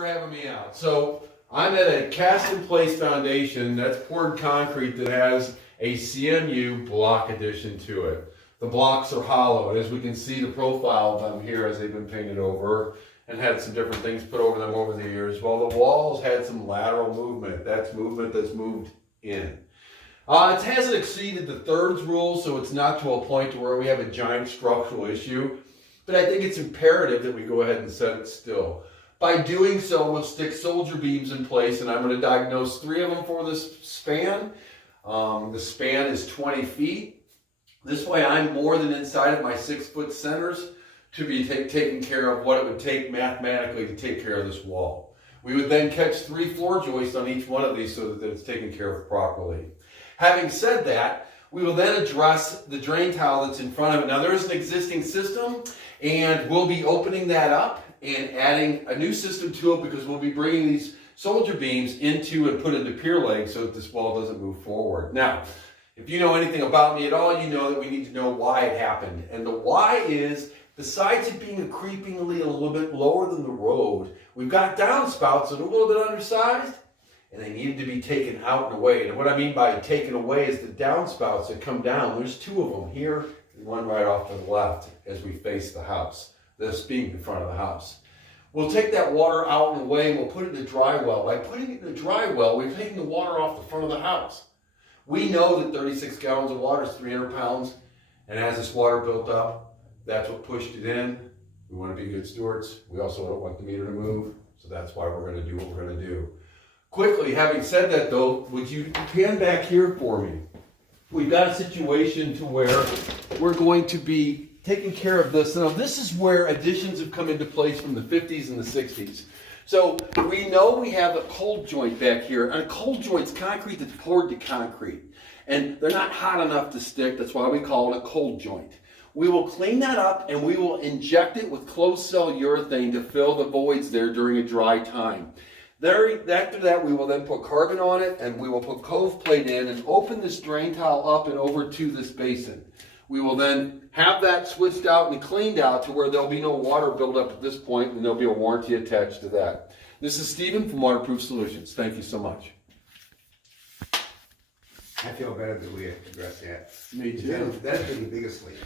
for having me out. So I'm at a cast-in-place foundation that's poured concrete that has a CMU block addition to it. The blocks are hollow, and as we can see the profile of them here as they've been painted over and had some different things put over them over the years. Well, the walls had some lateral movement. That's movement that's moved in. It hasn't exceeded the thirds rule, so it's not to a point where we have a giant structural issue. But I think it's imperative that we go ahead and set it still. By doing so, we'll stick soldier beams in place, and I'm going to diagnose 3 of them for this span. The span is 20 feet. This way I'm more than inside of my 6-foot centers to be taking care of what it would take mathematically to take care of this wall. We would then catch 3 floor joists on each one of these so that it's taken care of properly. Having said that, we will then address the drain tile that's in front of it. Now there is an existing system, and we'll be opening that up and adding a new system to it because we'll be bringing these soldier beams into and put into pier legs so that this wall doesn't move forward. Now, if you know anything about me at all, you know that we need to know why it happened. And the why is, besides it being creepingly a little bit lower than the road, we've got downspouts that are a little bit undersized, and they needed to be taken out and away. And what I mean by taken away is the downspouts that come down. There's 2 of them here and 1 right off to the left as we face the house, this being in front of the house. We'll take that water out and away, and we'll put it in a dry well. By putting it in a dry well, we're taking the water off the front of the house. We know that 36 gallons of water is 300 pounds, and as this water built up, that's what pushed it in. We want to be good stewards. We also don't want the meter to move, so that's why we're going to do what we're going to do. Quickly, having said that though, would you pan back here for me? We've got a situation to where we're going to be taking care of this. Now this is where additions have come into place from the 50s and the 60s. So we know we have a cold joint back here, and a cold joint's concrete that's poured to concrete. And they're not hot enough to stick, that's why we call it a cold joint. We will clean that up and we will inject it with closed cell urethane to fill the voids there during a dry time. After that, we will then put carbon on it, and we will put cove plate in and open this drain tile up and over to this basin. We will then have that switched out and cleaned out to where there'll be no water buildup at this point, and there'll be a warranty attached to that. This is Stephen from Waterproof Solutions. Thank you so much. I feel better that we addressed that. Me too. That's been the biggest leak.